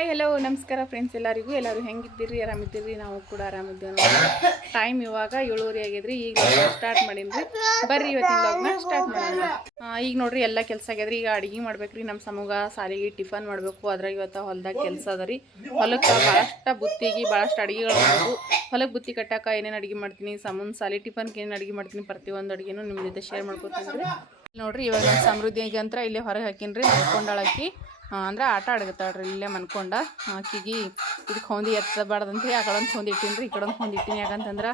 Hi hello ನಮಸ್ಕಾರ friends ಎಲ್ಲರಿಗೂ. ಎಲ್ಲರೂ ಹೆಂಗಿದ್ದೀರಿ? ಆರಾಮಿದ್ದೀರಿ? ನಾವು ಕೂಡ ಆರಾಮಿದ್ದೇವೆ ಟೈಮ್ ಇವಾಗ ಏಳುವರೆ ಆಗಿದ್ರಿ. ಈಗ ಸ್ಟಾರ್ಟ್ ಮಾಡೀನಿ ಬರ್ರಿ ಇವತ್ತಿನ ಲಾಗ್ನ ಸ್ಟಾರ್ಟ್ ಮಾಡೋಣ. ಈಗ ನೋಡ್ರಿ ಎಲ್ಲ ಕೆಲಸ ಆಗ್ಯದ್ರಿ. ಈಗ ಅಡುಗೆ ಮಾಡ್ಬೇಕ್ರಿ. ನಮ್ಮ ಸಮೂಹ ಸಾಲಿಗೆ ಟಿಫನ್ ಮಾಡಬೇಕು. ಅದ್ರಾಗ ಇವತ್ತು ಹೊಲ್ದಾಗ ಕೆಲಸ ಅದ ರೀ ಹೊಲಕ್ಕೆ ಭಾಳಷ್ಟು ಬುತ್ತಿಗೆ ಭಾಳಷ್ಟು ಅಡುಗೆಗಳು ಮಾಡಬೇಕು. ಹೊಲಕ್ಕೆ ಬುತ್ತಿ ಕಟ್ಟಾಕ ಏನೇನು ಅಡುಗೆ ಮಾಡ್ತೀನಿ, ಸಮೂನ್ ಸಾಲಿ ಟಿಫನ್ಗೆ ಏನೇನು ಅಡುಗೆ ಮಾಡ್ತೀನಿ, ಪ್ರತಿಯೊಂದು ಅಡಿಗೆನೂ ನಿಮ್ಮ ಜೊತೆ ಶೇರ್ ಮಾಡ್ಕೊತೀನಿ ನೋಡ್ರಿ, ಇವಾಗ ನಮ್ಮ ಸಮೃದ್ಧಿಗೆ ಅಂತ ಇಲ್ಲೇ ಹೊರಗೆ ಹಾಕಿನ್ರಿ. ಮನ್ಕೊಂಡಾಳಕ್ಕಿ ಅಂದ್ರೆ ಆಟ ಆಡಗತ್ತಾಳ್ರಿ ಇಲ್ಲೇ ಮನ್ಕೊಂಡ. ಆಕಿಗೆ ಇದಕ್ಕೆ ಹೊಂದಿ ಎತ್ತಬಾರ್ದಂತ ಹೇಳಿ ಆ ಕಡೊಂದು ಹೊಂದಿ ಇಟ್ಟಿನ್ರಿ ಈ ಕಡೊಂದು ಹೊಂದಿ ಇಟ್ಟಿನಿ ಯಾಕಂತಂದ್ರೆ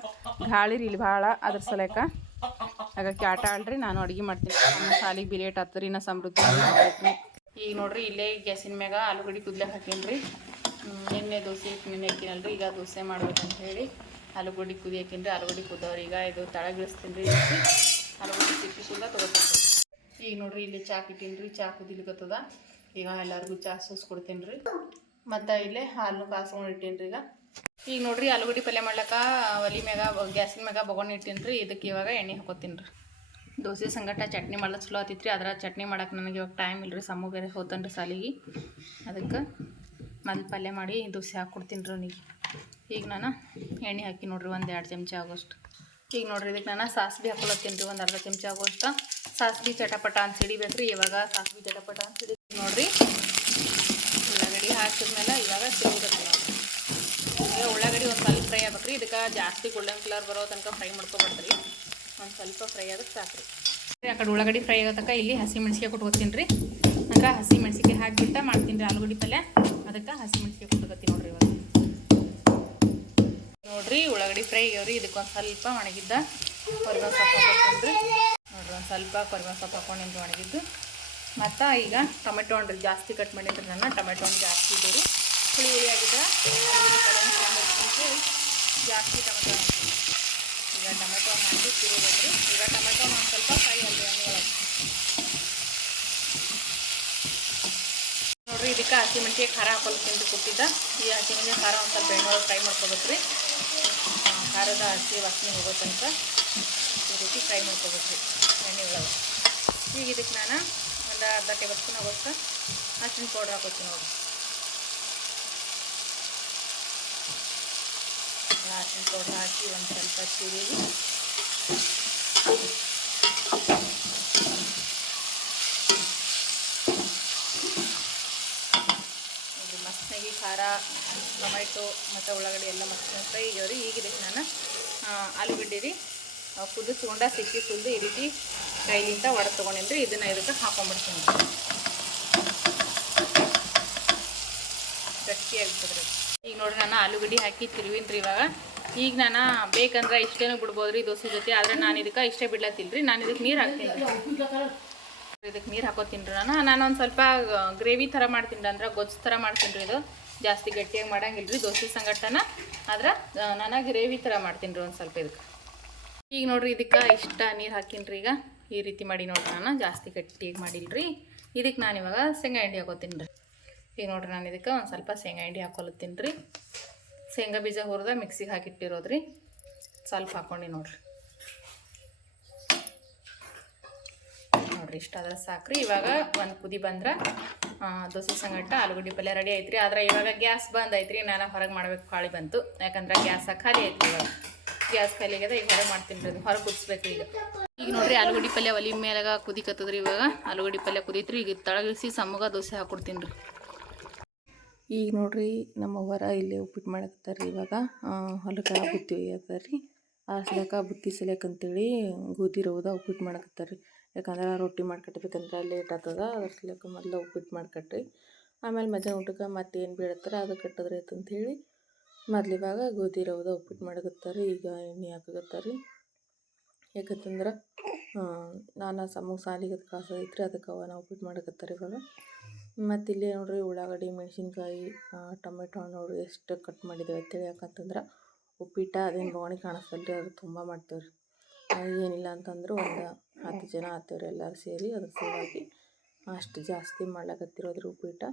ಗಾಳಿ ರೀ ಇಲ್ಲಿ ಭಾಳ ಅದ್ರ ಸಲಕ ಹಾಗಾಗಿ ಆಟ ಆಡ್ರಿ ನಾನು ಅಡುಗೆ ಮಾಡ್ತೀನಿ. ನಮ್ಮ ಸಾಲಿಗೆ ಬಿಲೇಟ್ ರೀ ನಾ ಸಮೃದ್ಧಿ. ಈಗ ನೋಡ್ರಿ ಇಲ್ಲೇ ಗ್ಯಾಸಿನ ಮ್ಯಾಗ ಆಲೂಗಡ್ಡೆ ಕುದ್ಲಕ್ಕೆ ಹಾಕೀನ್ರಿ ಹ್ಮ್, ನಿನ್ನೆ ದೋಸೆ ನಿನ್ನೆ ನೆನೆ ಹಾಕಿನಲ್ರಿ ಈಗ ದೋಸೆ ಮಾಡ್ಬೇಕಂತ ಹೇಳಿ ಆಲೂಗಡ್ಡೆ ಕುದಿ ಹಾಕಿನ್ರಿ ಆಲೂಗಡ್ಡೆ ಕುದವ್ರಿ ಈಗ ಇದು ತಳಗಿಳಿಸ್ತೀನಿ ರೀ ಆಲೂಗಡ್ಡೆ ಸಿಪ್ಪಿ ಸುಂದ ತೊಗೋತೀನಿ ಈಗ ನೋಡ್ರಿ ಇಲ್ಲಿ ಚಾ ಇಟ್ಟೀನಿ ಚಾ ಕುದಿಲಿಕತ್ತದ. ಈಗ ಎಲ್ಲರಿಗೂ ಚಾ ಸೋಸ್ಕೊಡ್ತೀನಿ ರೀ ಮತ್ತು ಇಲ್ಲೇ ಹಾಲು ಕಾಸ್ಕೊಂಡು ಇಟ್ಟೀನಿ ಈಗ. ಈಗ ನೋಡ್ರಿ ಆಲೂಗಡ್ಡೆ ಪಲ್ಯ ಮಾಡ್ಲಕ್ಕ ಒಲಿ ಮ್ಯಾಗ, ಗ್ಯಾಸಿನ ಮ್ಯಾಗ ಬಗೊಂಡು ಇಟ್ಟೀನಿ ರೀ ಇದಕ್ಕೆ ಇವಾಗ ಎಣ್ಣೆ ಹಾಕೋತೀನಿ ರೀ ದೋಸೆ ಸಂಗಟ ಚಟ್ನಿ ಮಾಡೋದು ಚಲೋ ಆತಿತ್ತು ರೀ ಅದ್ರ ಚಟ್ನಿ ಮಾಡಕ್ಕೆ ನನಗೆ ಇವಾಗ ಟೈಮ್ ಇಲ್ಲ ರೀ ಸಮ್ಮು ಬೇರೆ ಹೋತನ್ ರೀ ಸಾಲಿಗೆ. ಅದಕ್ಕೆ ಮೊದಲು ಪಲ್ಯ ಮಾಡಿ ದೋಸೆ ಹಾಕ್ಕೊಡ್ತೀನಿ ರೀ ಅವನಿಗೆ. ಈಗ ನಾನು ಎಣ್ಣೆ ಹಾಕಿ ನೋಡ್ರಿ ಒಂದು ಎರಡು ಚಮಚ ಆಗೋಷ್ಟು. ಈಗ ನೋಡ್ರಿ ಇದಕ್ಕೆ ನಾನು ಸಾಸ್ವಿ ಹಾಕೊಳತ್ತೀನಿ ರೀ ಒಂದು ಅರ್ಧ ಚಮಚ ಆಗೋಷ್ಟು. ಸಾಸ್ವಿ ಚಟಪಟ ಅಂತ ಸಿಡಿಬೇಕ್ರಿ ಇವಾಗ ಸಾಸ್ವಿ ಚಟಪಟ ಅಂತ ಸಿಡಿ ನೋಡ್ರಿ. ಉಳ್ಳಾಗಡ್ಡಿ ಹಾಕಿದ್ಮೇಲೆ ಇವಾಗ ಸಿಡಿಬೇಕು ಈಗ ಉಳ್ಳಾಗಡ್ಡಿ ಒಂದು ಸ್ವಲ್ಪ ಫ್ರೈ ಆಗ್ಬೇಕ್ರಿ. ರೀ ಇದಕ್ಕೆ ಜಾಸ್ತಿ ಗೋಲ್ಡನ್ ಕಲರ್ ಬರೋ ತನಕ ಫ್ರೈ ಮಾಡ್ಕೊಬಾರ್ದ್ರಿ. ಒಂದು ಸ್ವಲ್ಪ ಫ್ರೈ ಆದಕ್ಕೆ ಸಾಕ್ರಿ. ರೀ ಆ ಕಡೆ ಉಳ್ಳಾಗಡ್ಡಿ ಫ್ರೈ ಆಗೋ ತನಕ ಇಲ್ಲಿ ಹಸಿ ಮೆಣಸಿಗೆ ಕೊಟ್ಕೋತೀನಿ ರೀ. ನಂಗೆ ಹಸಿ ಮೆಣಸಿಗೆ ಹಾಕಿಬಿಟ್ಟು ಮಾಡ್ತೀನಿ ರೀ ಆಲೂಗಡ್ಡೆ ಪಲ್ಯ. ಅದಕ್ಕೆ ಹಸಿ ಮೆಣಸಿಗೆ ಕೊಟ್ಕೋತೀನಿ ನೋಡ್ರಿ ಇವಾಗ. ನೋಡಿರಿ ಉಳ್ಳಾಗಡ್ಡಿ ಫ್ರೈ ಆಗ್ಯಾವ್ರಿ. ಇದಕ್ಕೆ ಒಂದು ಸ್ವಲ್ಪ ಒಣಗಿದ್ದ. ಹೊರಗೆ ಸ್ವಲ್ಪ ಒಂದು ಸ್ವಲ್ಪ ಕೊರಿಬೇವು ಸೊಪ್ಪು ಹಾಕೊಂಡಿದ್ದು ಒಣಗಿದ್ದು. ಮತ್ತು ಈಗ ಟೊಮೆಟೊ ಹಣ್ಣು ಜಾಸ್ತಿ ಕಟ್ ಮಾಡಿದ್ರೆ ನಾನು ಟೊಮೆಟೊ ಹಣ್ಣು ಜಾಸ್ತಿ ಇದೆ ರೀ ಹುಳಿ ಹುಳಿ ಆಗಿದ್ರೆ ಜಾಸ್ತಿ ಟೊಮೆಟೊ ಈಗ ಟೊಮೆಟೊ ಹಣ್ಣು ಹಾಕಿ ತಿರುಗಬೇಕ್ರಿ ಈಗ ಟೊಮೆಟೊ ಒಂದು ಸ್ವಲ್ಪ ಫ್ರೈ ಅಲ್ಲಿ ಹಣ್ಣುಗಳು ನೋಡ್ರಿ, ಇದಕ್ಕೆ ಹಸಿ ಮೆಣಸಿಗೆ ಖಾರ ಹಾಕೊಳ್ತೀನಿ ತಿಂದು ಕೊಟ್ಟಿದ್ದ ಈ ಹಸಿ ಮೆಣಸಿಗೆ ಖಾರ ಒಂದು ಸ್ವಲ್ಪ ಎಣ್ಣೆ ಫ್ರೈ ಮಾಡ್ಕೋಬೇಕು ರೀ ಖಾರದ ಹಸಿ ವಾಸನೆ ಹೋಗೋ ತನಕ. ಈ ರೀತಿ ಫ್ರೈ ಮಾಡ್ಕೋಬೇಕು ಎಣ್ಣೆ ಒಳಗೆ ಈಗ ಇದಕ್ಕೆ ನಾನು ಒಂದು ಅರ್ಧ ಟೇಬಲ್ ಸ್ಪೂನ್ ಆಗೋಷ್ಟು ಅರ್ಶಿನ ಪೌಡ್ರ್ ಹಾಕೋತೀನಿ ನೋಡಿ. ಅರ್ಶಿನ ಪೌಡ್ರ್ ಹಾಕಿ ಒಂದು ಸ್ವಲ್ಪ ನೋಡ್ರಿ ಮಸ್ತಾಗಿ ಖಾರ, ಟೊಮೆಟೊ ಮತ್ತು ಉಳ್ಳಾಗಡ್ಡೆ ಎಲ್ಲ ಮಸ್ತ್ ಫ್ರೈ ಆಗ್ಯಾವ್ರಿ ಈಗ ಇದಕ್ಕೆ ನಾನು ಆಲೂಗಡ್ಡೆ ರೀ ಕುದಿಸ್ಕೊಂಡ ಸಿಕ್ಕಿ ಸುಲ್ದು ಈ ರೀತಿ ಕೈಲಿಂದ ಒಡೆದು ತೊಗೊಂಡಿನ್ರಿ ಇದನ್ನು ಇದಕ್ಕೆ ಹಾಕೊಂಡ್ಬಿಡ್ತೀನಿ ಗಟ್ಟಿ ಆಗ್ತದ್ರಿ ಈಗ ನೋಡ್ರಿ ನಾನು ಆಲೂಗಡ್ಡೆ ಹಾಕಿ ತಿರುವಿನ್ರಿ ಇವಾಗ. ಈಗ ನಾನು ಬೇಕಂದ್ರೆ ಇಷ್ಟೇನೂ ಬಿಡ್ಬೋದು ರೀ ದೋಸೆ ಜೊತೆ, ಆದರೆ ನಾನು ಇದಕ್ಕೆ ಇಷ್ಟೇ ಬಿಡ್ಲತ್ತಿಲ್ಲ ರೀ ನಾನು ಇದಕ್ಕೆ ನೀರು ಹಾಕ್ತೀನಿ. ಇದಕ್ಕೆ ನೀರು ಹಾಕೋತೀನಿ ನಾನು. ನಾನು ಒಂದು ಸ್ವಲ್ಪ ಗ್ರೇವಿ ಥರ ಮಾಡ್ತೀನಿ ಅಂದ್ರೆ ಗೊಜ್ಜು ಥರ ಮಾಡ್ತೀನಿ ರೀ ಇದು. ಜಾಸ್ತಿ ಗಟ್ಟಿಯಾಗಿ ಮಾಡಂಗಿಲ್ಲ ರೀ ದೋಸೆ ಸಂಗಟನ ಆದ್ರೆ ನಾನು ಗ್ರೇವಿ ಥರ ಮಾಡ್ತೀನಿ ರೀ ಒಂದು ಸ್ವಲ್ಪ ಇದಕ್ಕೆ. ಈಗ ನೋಡ್ರಿ, ಇದಕ್ಕೆ ಇಷ್ಟ ನೀರು ಹಾಕಿನ್ರಿ. ಈಗ ಈ ರೀತಿ ಮಾಡಿ ನೋಡ್ರಿ ನಾನು. ಜಾಸ್ತಿ ಗಟ್ಟಿಯಾಗಿ ಮಾಡಿಲ್ರಿ. ಇದಕ್ಕೆ ನಾನು ಇವಾಗ ಶೇಂಗಾ ಹಿಂಡಿ ಹಾಕೋತೀನಿ ರೀ ಈಗ ನೋಡ್ರಿ ನಾನು ಇದಕ್ಕೆ ಒಂದು ಸ್ವಲ್ಪ ಶೇಂಗಾ ಹಿಂಡಿ ಹಾಕೊಲತ್ತೀನಿ ರೀ ಶೇಂಗಾ ಬೀಜ ಹುರಿದ ಮಿಕ್ಸಿಗೆ ಹಾಕಿಟ್ಟಿರೋದ್ರಿ. ಸ್ವಲ್ಪ ಹಾಕ್ಕೊಂಡು ನೋಡ್ರಿ. ನೋಡ್ರಿ, ಇಷ್ಟ ಆದ್ರೆ ಸಾಕ್ರಿ. ಇವಾಗ ಒಂದು ಕುದಿ ಬಂದ್ರೆ ದೋಸೆ ಸಂಗಟ, ಆಲೂಗಡ್ಡೆ ಪಲ್ಯ ರೆಡಿ ಐತ್ರಿ. ಆದ್ರೆ ಇವಾಗ ಗ್ಯಾಸ್ ಬಂದ್ ಐತ್ರಿ. ನಾನು ಹೊರಗೆ ಮಾಡ್ಬೇಕು ಕಾಳಿ ಬಂತು. ಯಾಕಂದ್ರೆ ಗ್ಯಾಸ್ ಖಾಲಿ ಐತ್ರಿ ಇವಾಗ. ಗ್ಯಾಸ್ ಖಾಲಿ ಆಗ್ಯದ ಈಗ ಹೊರಗೆ ಮಾಡ್ತೀನಿ ರೀ ಹೊರಗೆ ಕುದಿಸ್ಬೇಕು ಈಗ. ಈಗ ನೋಡ್ರಿ ಆಲೂಗಡ್ಡಿ ಪಲ್ಯ ಒಲಿ ಮೇಲಾಗ ಕುದಿಕತ್ತದ್ರಿ ಇವಾಗ. ಆಲೂಗಡ್ಡಿ ಪಲ್ಯ ಕುದೀತ್ರಿ ಈಗ ತಳಗಿಳಿಸಿ ಸಮಗ ದೋಸೆ ಹಾಕ್ಕೊಡ್ತೀನಿ ರೀ. ಈಗ ನೋಡ್ರಿ ನಮ್ಮ ಹೊರ ಇಲ್ಲಿ ಉಪ್ಪಿಟ್ಟು ಮಾಡಕತ್ತಾರ ರೀ ಇವಾಗ ಹೊಲಕ್ಕೆ ಬುತ್ತಿ ಒಯ್ಯತ್ತಾರ್ರಿ ಆ ಸಲಕ ಬುತ್ತಿ ಸಲಕ ಅಂತೇಳಿ ಗೋಧಿ ರವದ ಉಪ್ಪಿಟ್ಟು ಮಾಡಕತ್ತಾರ್ರಿ. ಯಾಕಂದ್ರೆ ರೊಟ್ಟಿ ಮಾಡ್ಕಟ್ಬೇಕಂದ್ರೆ ಲೇಟ್ ಆಗ್ತದ ಅದ್ರ ಸಲಕ ಮೊದಲು ಉಪ್ಪಿಟ್ಟು ಮಾಡ್ಕಟ್ರಿ. ಆಮೇಲೆ ಮಧ್ಯಾಹ್ನ ಊಟಕ್ಕೆ ಮತ್ತೆ ಏನು ಬೀಳತ್ತಾರ ಅದು ಕಟ್ಟಿದ್ರೆ ಆಯ್ತು ಅಂತೇಳಿ ಮೊದ್ಲು ಇವಾಗ ಗೋಧಿ ರವದ ಉಪ್ಪಿಟ್ಟು ಮಾಡಕತ್ತಾರೆ, ಈಗ ಎಣ್ಣೆ ಹಾಕಕತ್ತಾರೆ. ರೀ ಯಾಕಂತಂದ್ರೆ ನಾನು ಸಮೂಹ ಸಾಲಿಗೆ ಅದು ಐತ್ರಿ, ಅದಕ್ಕೆ ಅವನ ಉಪ್ಪಿಟ್ಟು ಮಾಡಕತ್ತಾರೆ ಇವಾಗ. ಮತ್ತು ಇಲ್ಲಿ ನೋಡ್ರಿ ಉಳ್ಳಾಗಡ್ಡಿ, ಮೆಣಸಿನ್ಕಾಯಿ ಟೊಮೆಟೊ ನೋಡ್ರಿ ಎಷ್ಟು ಕಟ್ ಮಾಡಿದ್ದೇವೆ ಅಂತೇಳಿ. ಯಾಕಂತಂದ್ರೆ, ಉಪ್ಪಿಟ್ಟು ಅದೇನು ಬಾಣಿ ಕಾಣಿಸ್ತಲ್ಲ ರೀ ಅದು ತುಂಬ ಮಾಡ್ತೇವೆ ರೀ ಏನಿಲ್ಲ ಅಂತಂದ್ರೆ ಒಂದು ಹತ್ತು ಜನ ಆಗ್ತೇವೆ ರೀ ಎಲ್ಲರೂ ಸೇರಿ ಅದ್ರ ಸಲುವಾಗಿ ಅಷ್ಟು ಜಾಸ್ತಿ ಮಾಡ್ಲಾಕತ್ತಿರೋದ್ರಿ ಉಪ್ಪಿಟ್ಟು.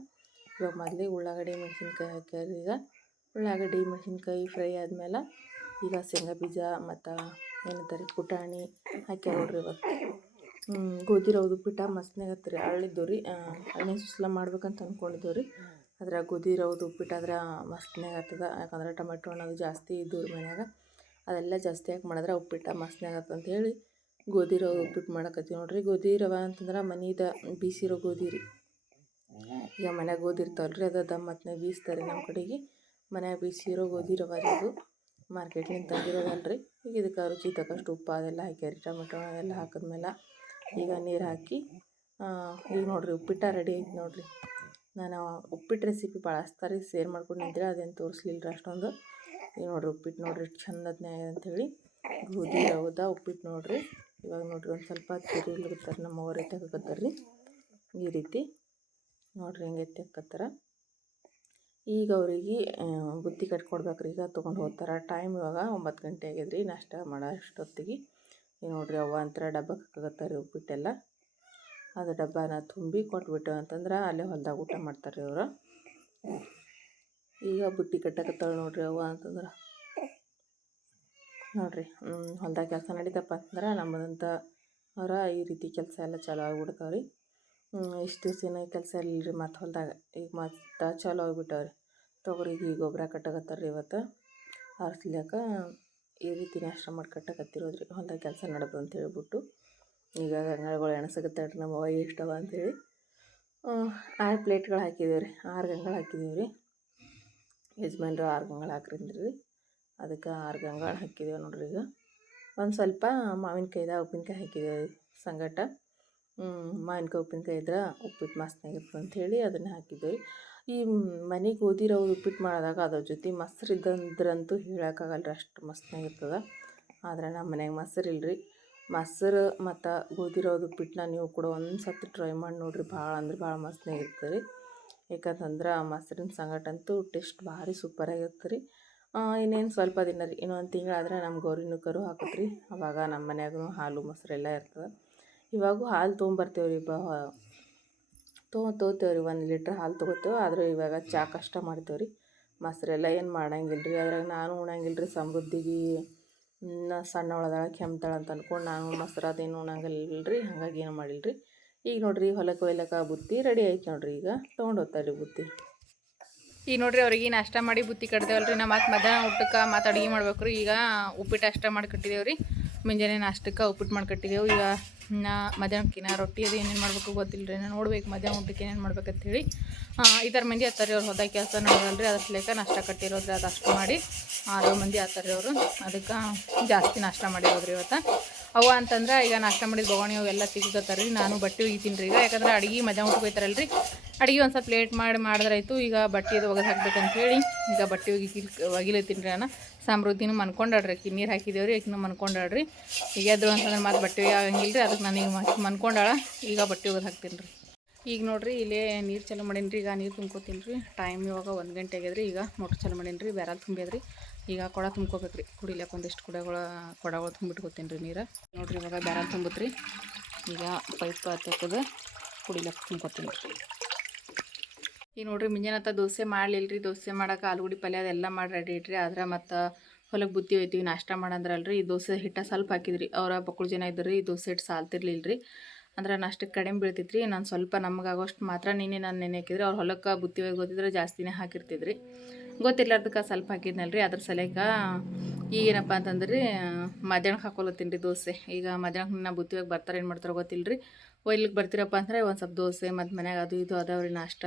ಇವಾಗ ಮೊದಲೇ ಉಳ್ಳಾಗಡ್ಡಿ, ಮೆಣಸಿನ್ಕಾಯಿ ಹಾಕ್ಯಾರ ಈಗ. ಉಳ್ಳಾಗಡ್ಡಿ, ಮೆಣಸಿನ್ಕಾಯಿ ಫ್ರೈ ಆದ್ಮೇಲೆ ಈಗ ಶೇಂಗಾ ಬೀಜ ಮತ್ತು ಏನಂತಾರೆ ಪುಟಾಣಿ ಹಾಕ್ಯಾರ ನೋಡ್ರಿ ಇವತ್ತು ಗೋಧಿ ರವದ ಉಪ್ಪಿಟ್ಟು ಮಸ್ತ್ನಾಗ ರೀ ಅಳ್ಳಿದ್ದು ರೀ ಎಣ್ಣೆ ಸುಸ್ಲ ಮಾಡ್ಬೇಕಂತ ಅಂದ್ಕೊಂಡಿದ್ದೇವೆ ರೀ. ಅದ್ರಾಗ ಗೋಧಿ ಉಪ್ಪಿಟ್ಟು ಉಪ್ಪಿಟ್ಟಾದ್ರೆ ಮಸ್ತ್ನಾಗ ಆಗ್ತದ ಯಾಕಂದ್ರೆ ಟೊಮೆಟೊ ಅನ್ನೋದು ಜಾಸ್ತಿ ಇದ್ದವ್ರ ಮನ್ಯಾಗ. ಅದೆಲ್ಲ ಜಾಸ್ತಿ ಹಾಕಿ ಮಾಡಿದ್ರೆ ಉಪ್ಪಿಟ್ಟು ಮಸ್ತ್ನಾಗ ಅಂತ ಹೇಳಿ ಗೋಧಿ ರವೆ ಉಪ್ಪಿಟ್ಟು ಮಾಡಕತ್ತೀವಿ ನೋಡ್ರಿ. ಗೋಧಿ ರವೆ ಅಂತಂದ್ರೆ ಮನೀದ ಬೀಸಿರೋ ಗೋಧಿ ರೀ. ಈಗ ಮನ್ಯಾಗ ಗೋಧಿ ಇರ್ತಾವಲ್ಲ ರೀ ಅದು ದಮ್ಮತ್ನಾಗ ಬೀಸ್ತಾರೆ ನಮ್ಮ ಕಡೆಗೆ. ಮನ್ಯಾಗ ಬೀಸಿರೋ ಗೋಧಿ ರವೆ ಇದು ಮಾರ್ಕೆಟ್ಲಿಂದ ತಂದಿರೋದಲ್ರಿ ಈಗ ಇದಕ್ಕೆ ರುಚಿ ತಕ್ಕಷ್ಟು ಉಪ್ಪು ಅದೆಲ್ಲ ಹಾಕ್ಯಾರಿ, ಟೊಮೆಟೊ ಎಲ್ಲ ಹಾಕಿದ್ಮೇಲೆ ಈಗ ನೀರು ಹಾಕಿ ಈಗ ನೋಡಿರಿ ಉಪ್ಪಿಟ್ಟು ರೆಡಿ ಐತಿ ನೋಡಿರಿ. ನಾನು ಉಪ್ಪಿಟ್ಟು ರೆಸಿಪಿ ಭಾಳಸ್ತಾರೆ ಸೇರ್ ಮಾಡ್ಕೊಂಡು ನಿಂತಿರಿ, ಅದೇನು ತೋರಿಸ್ಲಿಲ್ಲ ಅಷ್ಟೊಂದು. ಈಗ ನೋಡಿರಿ ಉಪ್ಪಿಟ್ಟು ನೋಡಿರಿ ಎಷ್ಟು ಚಂದ ಅಂಥೇಳಿ ಗೋಧಿ, ರವದ ಉಪ್ಪಿಟ್ಟು ನೋಡಿರಿ. ಇವಾಗ ನೋಡಿರಿ ಒಂದು ಸ್ವಲ್ಪ ತಿರಿಲಿರ್ತಾರೆ ನಮ್ಮ ಅವ್ರು ತೆಗಕತ್ತಾರ ರೀ. ಈ ರೀತಿ ನೋಡ್ರಿ ಹಿಂಗೆ ತೆಕ್ಕತ್ತಾರ ಈಗ ಅವರಿಗೆ ಬುತ್ತಿ ಕಟ್ಕೊಡ್ಬೇಕ್ರಿ. ಈಗ ತೊಗೊಂಡು ಹೋಗ್ತಾರೆ. ಟೈಮ್ ಇವಾಗ ಒಂಬತ್ತು ಗಂಟೆ ಆಗ್ಯದ್ರಿ. ನಾಷ್ಟ ಮಾಡೋ, ಅಷ್ಟೊತ್ತಿಗೆ. ಈಗ ನೋಡ್ರಿ ಅವ್ವ ಅಂತರ ಡಬ್ಬ ಹಾಕಕತ್ತಾರೆ ಉಪ್ಪಿಟ್ಟೆಲ್ಲ. ಅದು ಡಬ್ಬನ ತುಂಬಿ ಕೊಟ್ಬಿಟ್ಟು ಅಂತಂದ್ರೆ ಅಲ್ಲೇ ಹೊಲ್ದಾಗ ಊಟ ಮಾಡ್ತಾರೆ ಅವರು. ಈಗ ಬುತ್ತಿ ಕಟ್ಟಕತ್ತಾಳೆ ನೋಡ್ರಿ ಅವ್ವ ಅಂತಂದ್ರೆ. ನೋಡ್ರಿ ಹೊಲ್ದಾಗ ಕೆಲಸ ನಡೀತಪ್ಪ ಅಂತಂದ್ರೆ ನಮ್ಮದಂಥ ಅವರ ಈ ರೀತಿ ಕೆಲಸ ಎಲ್ಲ ಚಾಲು ಆಗ್ಬಿಡ್ತಾವ್ರಿ. ಇಷ್ಟು ದಿವಸ ಕೆಲಸ ಇಲ್ಲರಿ ಮತ್ತು ಹೊಲ್ದಾಗ. ಈಗ ಮತ್ತೆ ಚಾಲು ಆಗಿಬಿಟ್ಟವ್ರಿ. ತೊಗರಿಗೆ ಗೊಬ್ಬರ ಕಟ್ಟಕತ್ತಾರ್ರಿ ಇವತ್ತು. ಆರಿಸ್ಲಿಕ್ಕ ಈ ರೀತಿ ನಾಷ್ಟ ಮಾಡಿ ಕಟ್ಟಕತ್ತಿರೋದ್ರಿ. ಹೊಲ್ದಾಗ ಕೆಲಸ ನಡೆದು ಅಂತ ಹೇಳ್ಬಿಟ್ಟು. ಈಗ ಗಂಗಾಳಗಳು ಎಣಸಕತ್ತಾಳ್ರಿ ನಮ್ಮ ಅವ್ವ ಇಷ್ಟವ ಅಂತೇಳಿ ಆರು ಪ್ಲೇಟ್ಗಳು ಹಾಕಿದ್ದೀವಿ ರೀ ಆರು ಗಂಗಾಳ ಹಾಕಿದ್ದೀವಿ ರೀ ಯಜಮಾನ್ರು ಆರು ಗಂಗಾಳ ಹಾಕ್ರಿಂದ್ರಿ. ಅದಕ್ಕೆ ಆರು ಗಂಗಾಳ ಹಾಕಿದ್ದೇವೆ ನೋಡ್ರಿ ಈಗ. ಒಂದು ಸ್ವಲ್ಪ ಮಾವಿನಕಾಯ್ದ, ಉಪ್ಪಿನಕಾಯಿ ಹಾಕಿದ್ದೇವೆ ಸಂಗಟ. ಮಾವಿನಕಾಯಿ ಉಪ್ಪಿನಕಾಯಿ ಇದ್ರೆ ಉಪ್ಪಿಟ್ಟು ಅಂತ ಅಂಥೇಳಿ ಅದನ್ನು ಹಾಕಿದ್ದೇವೆ ಈ ಮನೆಗೆ ಓದಿರೋ ರವೆ ಉಪ್ಪಿಟ್ಟು ಮಾಡಿದಾಗ ಅದ್ರ ಜೊತೆ ಮೊಸ್ರು ಇದ್ದಂದ್ರಂತೂ ಹೇಳೋಕ್ಕಾಗಲ್ಲ ರೀ ಅಷ್ಟು ಮಸ್ತಾಗಿರ್ತದೆ ಆದ್ರೆ ನಮ್ಮ ಮನೆಯಾಗ ಮೊಸರು ಇಲ್ರಿ. ಮೊಸರು ಮತ್ತು ಗೋಧಿ ರವ್ದು ಉಪ್ಪಿಟ್ಟನ್ನ ನೀವು ಕೂಡ ಒಂದು ಸತಿ ಟ್ರೈ ಮಾಡಿ ನೋಡಿರಿ ಭಾಳ ಅಂದ್ರೆ ಭಾಳ ಮಸ್ತಾಗಿರ್ತದೆ ರೀ ಯಾಕಂತಂದ್ರೆ ಆ ಮೊಸರಿನ ಸಂಗಟಂತೂ ಟೇಸ್ಟ್ ಭಾರಿ ಸೂಪರಾಗಿರುತ್ತೆ ರೀ ಇನ್ನೇನು ಸ್ವಲ್ಪ ದಿನ ರೀ, ಇನ್ನೊಂದು ತಿಂಗಳಾದ್ರೆ ನಮ್ಮ ಗೌರಿನೂ ಕರು ಹಾಕತ್ರಿ. ಅವಾಗ ನಮ್ಮ ಮನ್ಯಾಗೂ ಹಾಲು ಮೊಸರೆಲ್ಲ ಇರ್ತದೆ. ಇವಾಗೂ ಹಾಲು ತೊಗೊಂಬರ್ತೇವ್ರಿ ಬ ತೋ ತೊಗೋತೇವೆ ರೀ ಒಂದು ಲೀಟ್ರ್ ಹಾಲು ತೊಗೋತೇವೆ. ಆದ್ರೆ ಇವಾಗ ಚಾ ಕಷ್ಟ ಮಾಡ್ತೇವ್ರಿ. ಮೊಸರೆಲ್ಲ ಏನು ಮಾಡಂಗಿಲ್ಲ ರೀ ಅದ್ರಾಗ ನಾನು ಉಣಂಗಿಲ್ಲ ರೀ ಸಮೃದ್ಧಿಗೆ. ಸಣ್ಣ ಒಳದಾಗ ಕೆಮ್ತಾಳೆ ಅಂತ ಅಂದ್ಕೊಂಡು ನಾನು ಮೊಸರು ಅದೇನು ಉಣಂಗಿಲ್ಲ ರೀ ಹಾಗಾಗಿ ಏನು ಮಾಡಿಲ್ಲ ರೀ ಈಗ ನೋಡ್ರಿ ಹೊಲಕ್ಕೆ ಒಯ್ಲಕ್ಕ ಬುತ್ತಿ ರೆಡಿ ಆಯ್ತು ನೋಡ್ರಿ ಈಗ. ತೊಗೊಂಡು ಹೋಗ್ತಾರೆ ರೀ ಬುತ್ತಿ. ಈಗ ನೋಡ್ರಿ ಅವ್ರಿಗೆ ನಾಷ್ಟ ಮಾಡಿ ಬುತ್ತಿ ಕಟ್ದೇವಲ್ರಿ. ನಾ ಮತ್ತೆ ಮಧ್ಯಾಹ್ನ ಊಟಕ್ಕೆ ಮತ್ತೆ ಅಡುಗೆ ಮಾಡ್ಬೇಕು ರೀ ಈಗ ಉಪ್ಪಿಟ್ಟು ಅಷ್ಟ ಮಾಡಿ ಕಟ್ಟಿದ್ದೇವೆ ರೀ ಮುಂಜಾನೆ ನಾಷ್ಟಕ್ಕೆ ಉಪ್ಪಿಟ್ಟು ಮಾಡಿ ಕಟ್ಟಿದೆವು ಈಗ ನಾ ಮಧ್ಯಾಹ್ನಕ್ಕಿನ ರೊಟ್ಟಿ ಅದು ಏನೇನು ಮಾಡಬೇಕು ಗೊತ್ತಿಲ್ಲ ರೀ ನಾನು ನೋಡ್ಬೇಕು ಮಧ್ಯಾಹ್ನ ಊಟಕ್ಕೆ ಏನೇನು ಮಾಡ್ಬೇಕಂತೇಳಿ. ಐದಾರು ಮಂದಿ ಆತಾರೆ ಅವ್ರು ಹೊದ ಕೆಲಸ ನೋಡಲ್ರಿ ಅದ್ರ ಲೆಕ್ಕ ನಾಷ್ಟ ಕಟ್ಟಿರೋದ್ರಿ, ಅದು ಅಷ್ಟು ಮಾಡಿ ಆರು ಮಂದಿ ಆತಾರೆ ಅವರು. ಅದಕ್ಕೆ ಜಾಸ್ತಿ ನಾಷ್ಟ ಮಾಡಿರೋದ್ರಿ ಇವತ್ತು. ಅವ ಅಂತಂದ್ರೆ ಈಗ ನಾಷ್ಟ ಮಾಡಿದ ಬೊಗಣಿ ಅವೆಲ್ಲ ಸಿಗುತ್ತಾರೆ ರೀ ನಾನು ಬಟ್ಟೆ ಒಗಿತೀನಿ ರೀ ಈಗ. ಯಾಕಂದ್ರೆ ಅಡುಗೆ ಮಧ್ಯಾಹ್ನ ಊಟಕ್ಕೆ ಹೋಯ್ತಾರಲ್ರಿ ಅಡುಗೆ ಒಂದು ಸ್ವಲ್ಪ ಲೇಟ್ ಮಾಡಿ ಮಾಡಿದ್ರಾಯ್ತು. ಈಗ ಬಟ್ಟೆ ಅದು ಒಗೆದು ಹಾಕ್ಬೇಕಂತ ಹೇಳಿ. ಈಗ ಬಟ್ಟೆ ಒಗಿ ಒಗಿಲತ್ತೀನಿ ರೀ ನಾನು ಸಮೃದ್ಧಿನೂ ಮನ್ಕೊಂಡಾಡ್ರಿ ಆಕಿ ನೀರು ಹಾಕಿದೇವ್ರಿ ಆಕಿನೂ ಮನ್ಕೊಂಡಾಡ್ರಿ ಈಗ ಎದ್ರು ಅಂತಂದ್ರೆ ಮತ್ತೆ ಬಟ್ಟೆ ಆಗಂಗಿಲ್ಲ ರೀ ಅದಕ್ಕೆ ನಾನು ಈಗ ಮನ್ಕೊಂಡಾಳ. ಈಗ ಬಟ್ಟೆ ಒಗೆದು ಹಾಕ್ತೀನಿ ರೀ. ಈಗ ನೋಡ್ರಿ, ಇಲ್ಲೇ ನೀರು ಚಲೋ ಮಾಡೀನಿ ರೀ. ಈಗ ನೀರು ತುಂಬ್ಕೋತೀನಿ ರೀ. ಟೈಮ್ ಇವಾಗ ಒಂದು ಗಂಟೆ ಆಗ್ಯದ್ರಿ. ಈಗ ಮೋಟ್ರ್ ಚಲೋ ಮಾಡೀನಿ ರೀ. ಬ್ಯಾರಲ್ ತುಂಬ್ಯದ್ರಿ. ಈಗ ಕೊಡ ತುಂಬ್ಕೋಬೇಕು ರೀ. ಕುಡಿಲಕ್ಕೆ ಒಂದಿಷ್ಟು ಕುಡಗಳ, ಕೊಡಗಳು ತುಂಬಿಟ್ಕೋತೀನಿ ರೀ ನೀರು. ನೋಡಿರಿ ಇವಾಗ ಬ್ಯಾರಲ್ ತುಂಬತ್ರಿ. ಈಗ ಪೈಪ್ ತೆಗೆದು ಕುಡಿಲಕ್ಕೆ ತುಂಬ್ಕೋತೀನಿ ರೀ. ಈಗ ನೋಡ್ರಿ ಮುಂಜಾನೆ ದೋಸೆ ಮಾಡಲಿಲ್ಲ ರೀ ದೋಸೆ ಮಾಡೋಕೆ ಆಲೂಗಡ್ಡೆ ಪಲ್ಯ ಅದೆಲ್ಲ ಮಾಡಿ ರೆಡಿ ಇಟ್ರಿ. ಆದ್ರೆ ಮತ್ತು ಹೊಲಕ್ಕೆ ಬುತ್ತಿ ಹೋಯ್ತೀವಿ ನಾಷ್ಟ ಮಾಡಂದ್ರಲ್ರಿ. ಈ ದೋಸೆ ಹಿಟ್ಟ ಸ್ವಲ್ಪ ಹಾಕಿದ್ರಿ. ಅವರ ಬಕ್ಕಳು ಜನ ಇದ್ದರು ಈ ದೋಸೆ ಹಿಟ್ಟು ಸಾಲ್ತಿರ್ಲಿಲ್ಲ ರೀ ಅಂದ್ರೆ ನಾಷ್ಟಕ್ಕೆ ಕಡಿಮೆ ಬೀಳ್ತೈತ್ರಿ. ನಾನು ಸ್ವಲ್ಪ ನಮಗಾಗೋಷ್ಟು ಮಾತ್ರ ನೀನೇ ನಾನು ನೆನೆ ಹಾಕಿದ್ರಿ. ಅವ್ರು ಹೊಲಕ್ಕೆ ಬುತ್ತಿ ಗೊತ್ತಿದ್ರೆ ಜಾಸ್ತಿನೇ ಹಾಕಿರ್ತಿದ್ರಿ. ಗೊತ್ತಿರ್ಲಾರ್ದಕ್ಕೆ ಸ್ವಲ್ಪ ಹಾಕಿದ್ನಲ್ರಿ. ಅದ್ರ ಸಲಕ ಈಗೇನಪ್ಪ ಅಂತಂದ್ರೆ ಮಧ್ಯಾಹ್ನಕ್ಕೆ ಹಾಕೊಲತ್ತೀನಿ ರೀ ದೋಸೆ. ಈಗ ಮಧ್ಯಾಹ್ನಕ್ಕೆ ಬುತ್ತಿ ಹೋಗಿ ಬರ್ತಾರೆ ಏನು ಮಾಡ್ತಾರೋ ಗೊತ್ತಿಲ್ಲ ರೀ ಒಯ್ಲಿಕ್ಕೆ ಬರ್ತೀರಪ್ಪ ಅಂದ್ರೆ ಒಂದು ಸ್ವಲ್ಪ ದೋಸೆ ಮತ್ತು ಮನ್ಯಾಗ ಅದು ಇದು ಅದಾವ್ರಿ ನಾಷ್ಟ.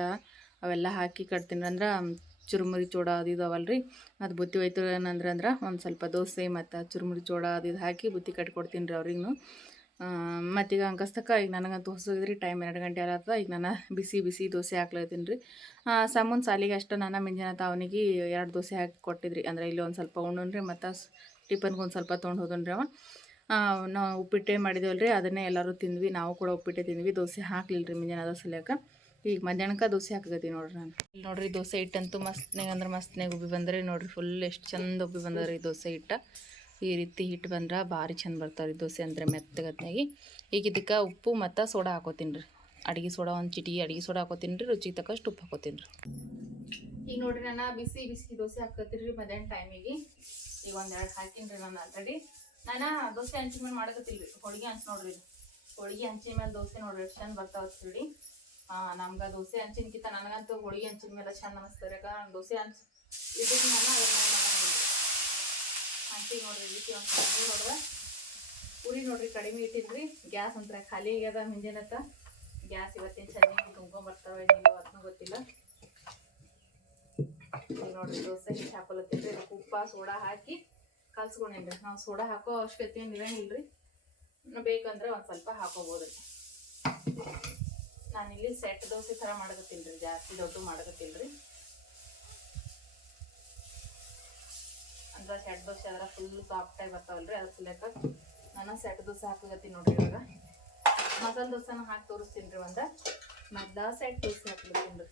ಅವೆಲ್ಲ ಹಾಕಿ ಕಟ್ತೀನಿ. ಅಂದ್ರೆ ಚುರುಮುರಿ ಚೂಡ ಅದು ಇದು ಅವಲ್ರಿ. ಅದು ಬುತ್ತಿ ಹೋಯ್ತು ಏನಂದ್ರೆ ಅಂದ್ರೆ ಒಂದು ಸ್ವಲ್ಪ ದೋಸೆ ಮತ್ತು ಚುರುಮುರಿ ಚೂಡ ಅದು ಇದು ಹಾಕಿ ಬುತ್ತಿ ಕಟ್ಕೊಡ್ತೀನಿ ರೀ ಅವ್ರಿಗೂ ಮತ್ತೀಗ ಅಂಕಸ್ತಕ್ಕ ಈಗ ನನಗಂತೂ ಹೊಸದ್ರಿ ಟೈಮ್ ಎರಡು ಗಂಟೆ ಆಗತ್ತ ಈಗ ನಾನು ಬಿಸಿ ಬಿಸಿ ದೋಸೆ ಹಾಕ್ಲತ್ತೀನಿ ರೀ. ಸಾಮೂನ್ ಸಾಲಿಗೆ ಅಷ್ಟು ನಾನು ಮಿಂಜಾನತ ಅವನಿಗೆ ಎರಡು ದೋಸೆ ಹಾಕಿ ಕೊಟ್ಟಿದ್ರಿ. ಅಂದ್ರೆ ಇಲ್ಲಿ ಒಂದು ಸ್ವಲ್ಪ ಉಣ್ಣನ್ರಿ ಮತ್ತು ಟಿಫನ್ಗೆ ಒಂದು ಸ್ವಲ್ಪ ತೊಗೊಂಡು ಹೋದನ್ರಿ ಅವ. ನಾವು ಉಪ್ಪಿಟ್ಟೆ ಮಾಡಿದೇವಲ್ಲ ರೀ ಅದನ್ನೇ ಎಲ್ಲರೂ ತಿಂದ್ವಿ. ನಾವು ಕೂಡ ಉಪ್ಪಿಟ್ಟೆ ತಿಂದ್ವಿ. ದೋಸೆ ಹಾಕ್ಲಿಲ್ಲ ರೀ ಮಿಂಜಾನದ ಅದ ಸಲಿಯಾಕ. ಈಗ ಮಧ್ಯಾಹ್ನಕ್ಕೆ ದೋಸೆ ಹಾಕತ್ತೀನಿ ನೋಡ್ರಿ ನಾನು. ಇಲ್ಲಿ ನೋಡ್ರಿ ದೋಸೆ ಹಿಟ್ಟಂತೂ ಮಸ್ತ್ನಾಗ ಅಂದ್ರೆ ಮಸ್ತ್ನಾಗ ಉಬ್ಬಿ ಬಂದ್ರಿ ನೋಡ್ರಿ ಫುಲ್ ಎಷ್ಟು ಚಂದ ಉಬ್ಬಿ ಬಂದದ್ರಿ ದೋಸೆ ಹಿಟ್ಟ. ಈ ರೀತಿ ಹಿಟ್ಟು ಬಂದ್ರೆ ಭಾರಿ ಚಂದ ಬರ್ತಾವೆ ರೀ ದೋಸೆ ಅಂದರೆ ಮೆತ್ತಗತ್ನಾಗಿ ಈಗ ಇದಕ್ಕೆ ಉಪ್ಪು ಮತ್ತು ಸೋಡಾ ಹಾಕೋತೀನಿ ರೀ. ಅಡುಗೆ ಸೋಡಾ ಒಂದು ಚಿಟಿಗೆ ಅಡುಗೆ ಸೋಡಾ ಹಾಕೋತೀನಿ ರೀ ರುಚಿಗೆ ತಕ್ಕಷ್ಟು ಉಪ್ಪು ಹಾಕೋತೀನಿ ರೀ. ಈಗ ನೋಡ್ರಿ ನಾನು ಬಿಸಿ ಬಿಸಿ ದೋಸೆ ಹಾಕೋತೀನಿ ರೀ ಮಧ್ಯಾಹ್ನ ಟೈಮಿಗೆ ಈಗ ಒಂದೆರಡು ಹಾಕಿನಿ ರೀ ನಾನು ಆಲ್ರೆಡಿ ನಾನು ದೋಸೆ ಹಂಚಿ ಮೇಲೆ ಮಾಡಕತ್ತಿಲ್ಲ ರೀ ಹೋಳಿಗೆ ಹಂಚಿ ನೋಡ್ರಿ. ಹೋಳಿಗೆ ಹಂಚಿನ ಮೇಲೆ ದೋಸೆ ನೋಡ್ರಿ ಎಷ್ಟು ಚಂದ ಬರ್ತಾವೆ ರೀ ನಮ್ಗ ದೋಸೆ ಹಂಚಿನ್ಕಿಂತ ನನಗಂತೂ ಹೋಳಿಗೆ ಹಂಚಿನ ಮೇಲೆ ಚಂದ ಅನಿಸ್ತಾರೆ ಯಾಕ ದೋಸೆ ಹಂಚ್ ಇದು ಹಂಚಿಗೆ ನೋಡ್ರಿ ರೀತಿ ಒಂದು ಕಡಿಮೆ ಉರಿ ನೋಡ್ರಿ, ಕಡಿಮೆ ಇಟ್ಟಿದ್ರಿ ಗ್ಯಾಸ್ ಅಂತ ಖಾಲಿ ಆಗ್ಯದ ಮುಂಜಾನತ್ತ. ಗ್ಯಾಸ್ ಇವತ್ತಿನ ಚೆನ್ನಾಗಿ ತುಂಬ್ಕೊಂಬರ್ತಾವ ಏನಿಲ್ಲ ಅದನ್ನೂ ಗೊತ್ತಿಲ್ಲ. ನೋಡ್ರಿ, ದೋಸೆ ಹಿಟ್ಟು ಹಾಕೊಲತ್ತಿದ್ರಿ ಉಪ್ಪ, ಸೋಡಾ ಹಾಕಿ ಕಲ್ಸ್ಕೊಂಡೇನ್ರಿ. ನಾವು ಸೋಡಾ ಹಾಕೋ ಅವಶ್ಯಕತೆ ಏನು ಇರಂಗಿಲ್ಲ ರೀ ಬೇಕಂದ್ರೆ ಒಂದು ಸ್ವಲ್ಪ ಹಾಕೋಬೋದ್ರಿ. ನಾನಿಲ್ಲಿ ಸೆಟ್ ದೋಸೆ ಥರ ಮಾಡಕತ್ತೀನ್ರಿ ಜಾಸ್ತಿ ದೊಡ್ಡ ಮಾಡಕತ್ತಿಲ್ರಿ ಅಂದ್ರೆ ಸೆಟ್ ದೋಸೆ ಆದ್ರೆ ಫುಲ್ ಸಾಫ್ಟಾಗಿ ಬರ್ತಾವಲ್ರಿ ಅದ್ರ ಸಲಕ ನಾನು ಸೆಟ್ ದೋಸೆ ಹಾಕಕತ್ತೀನಿ ನೋಡ್ರಿ ಇವಾಗ. ಮಸಾಲೆ ದೋಸೆನ ಹಾಕಿ ತೋರಿಸ್ತೀನಿ ರೀ ಒಂದು. ಮದ್ದ ಸೆಟ್ ದೋಸೆ ಹಾಕ್ಬಿಡ್ತೀನಿ ರೀ.